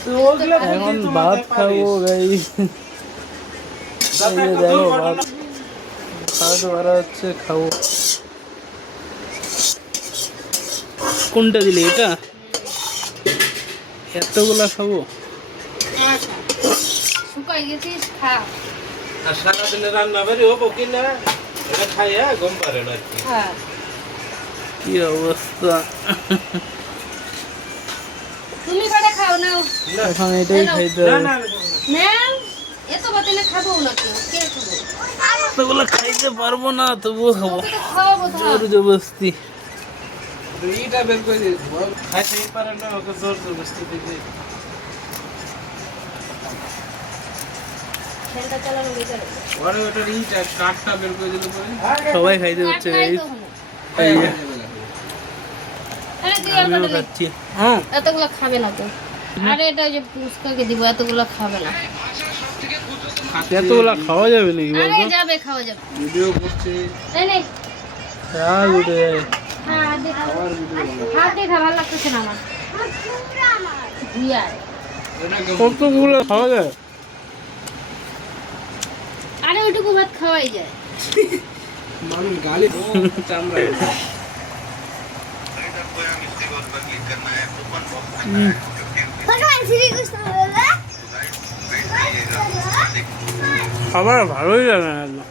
এখন ভাত খাবো গাইস। দেখো ভাত ভাত বাড়া হচ্ছে, খাবো। কোনটা দিলে? এটা এতগুলা খাবো? শুকাই গেছিস, খা। আর সারাদিনে রান্না বাড়ি হবো কিনা এটা খাইয়া গম পারে না আর কি। হ্যাঁ, কি অবস্থা! তুমি কটা খাও নাও। এখন এটাই খাইতে না হবে। না নাও, এত বাতিলে খাবো না কেউ, কে খাবো? এতগুলা খাইতে পারবো না, তবুও খাবো তোকে তো খাওয়াবো তো। জোর জবরদস্তি। এইটা বের করে দিস খাইতেই পারে না, ওকে জোর জবরদস্তি দিতে। ফ্যানটা চালানো বেকার। ওরে ওটার ইটা কাঠটা বের করে দিলে পরে সবাই খাইতে হচ্ছে কাট নাই গাইস। তো হলো। এই যে, আরে তুই আর আমিও কটা নে। খাচ্ছি। হ্যাঁ, এতগুলো খাবে না তো। আরে এটা যে পুষ্কাকে দিব, এতগুলো খাবে না। এতগুলা খাওয়া যাবে নাকি আরে বলতো? যাবে, খাওয়া যাবে। ভিডিও করছে। এই নে। হ্যাঁ, উঠে যায়। হ্যাঁ, হাত দিয়ে খা। হাত দিয়ে খা, ভালো লাগতেছে না আমার। ইয়ার। কতগুলো খাওয়া যায়? আরে ওইটুকু ভাত খাওয়াই যায়। মানুষ গালি চামড়া। খাবার ভালোই লাগে না একদম।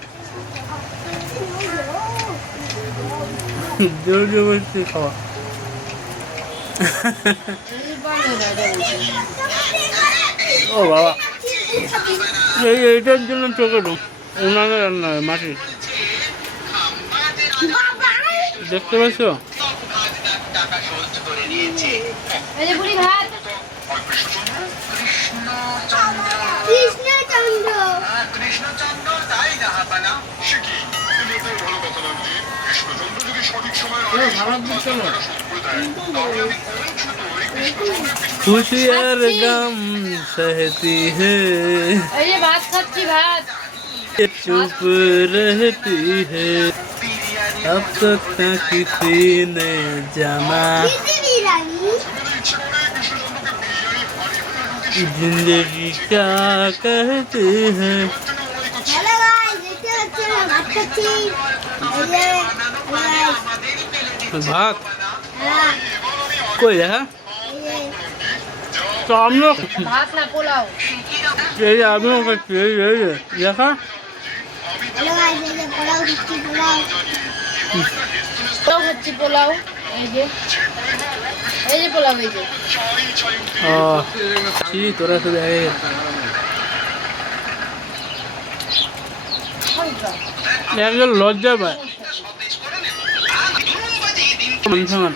জোর জবরদস্তি খাওয়া। ও বাবা, এইটার জন্য চোখে ঢুক উনানে রান্না হয় মাটির। দেখতে পাচ্ছ? এই যে বুড়ি ভাত। खुशियार गम सहती है, এই যে ভাত খাচ্ছি, ভাত। चुप रहती है, अब तक न किसी ने जाना जिंदगी क्या कहते हैं। भात कोई है तो हम लोग ভাত না, পোলাও। ये आदमियों का यही है देखा। পোলাও খাচ্ছি, পোলাও। এই যে পোলাও, এই যে। তোরা তো দেখে একজন লজ্জা পায় সমান।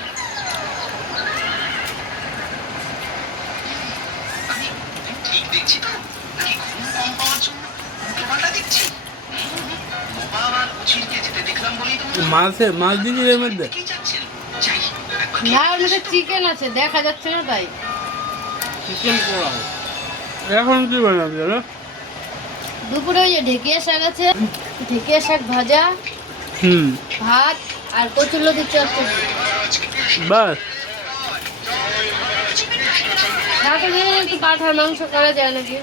মাছ দিবি এর মধ্যে? না, ওর মধ্যে চিকেন আছে, দেখা যাচ্ছে না তাই। চিকেন পোড়াও। এখন কি বানাবি? দুপুরে ওই যে ঢেকিয়া শাক আছে, ঢেকিয়া শাক ভাজা, ভাত আর কচুরলতির চচ্চড়ি। বাস রাতে দিনে একটু পাঠার মাংস করা যায় নাকি?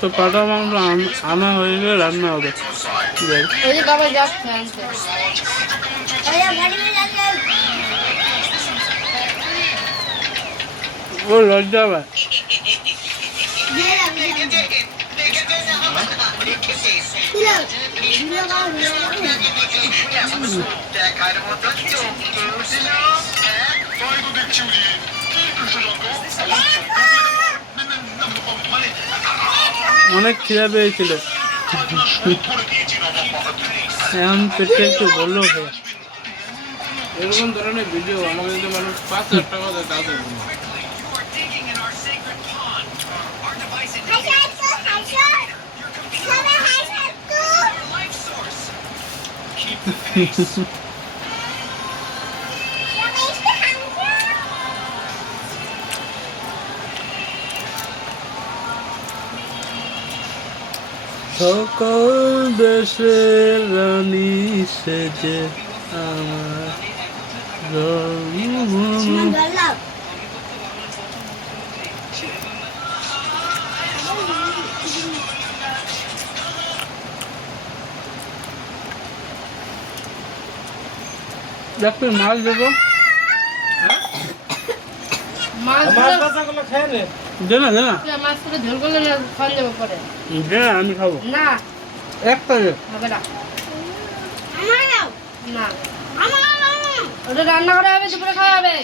তো পাটা মাংস আনা হয়ে গেলে রান্না হবে। ওই যে বাবা যাচ্ছে আনতে। ও লজ্জা পায়। অনেক খিদা পেয়েছিল, এখন পেটটা একটু বললেও হয়। এরকম ধরনের ভিডিও আমাকে যদি মানুষ 5,000 টাকা দেয় তা দেবো না। সকল দেশের রানী সেজে আমার একটু মাছ দেবো। মাছ মাছ ভাজাগুলো খেয়ে নে। দে না, দে না, মাছ করে ঝোল করলে না খাওয়া যাবে পরে। দে না, আমি খাবো। না একটা দে। হবে না। না ওটা রান্না করা হবে, দুপুরে খাওয়া হবে।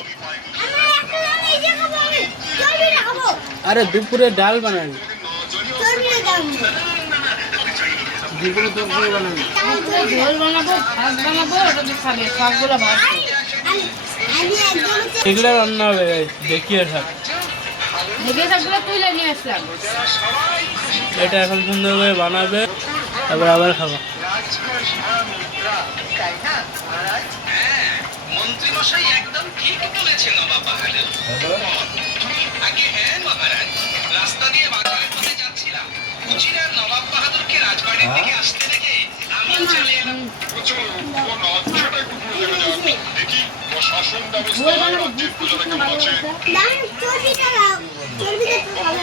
আরে দুপুরে ডাল বানাই। দুপুরে তরকারি বানাবি। দুপুরে ঝোল বানাবো, ভাত বানাবো, ওটা দিয়ে খাবে। শাকগুলো ভাজবো। এগুলো রান্না হবে দেখিয়ে থাক। ঢেকে শাকগুলো তুলে নিয়ে আসলাম। এটা এখন সুন্দর করে বানাবে, তারপর আবার খাবো। মন্ত্রীমশাই একদম ঠিক বলেছেন নবাব বাহাদুর। আগে হ্যাঁ মহারাজ, রাস্তা দিয়ে বাজারের পথে যাচ্ছিলাম, উজিরার নবাব বাহাদুরকে রাজবাড়ির দিকে আসতে দেখে আমিও চলে এলাম। ঝোল বানাবো, বুঝতে ভালো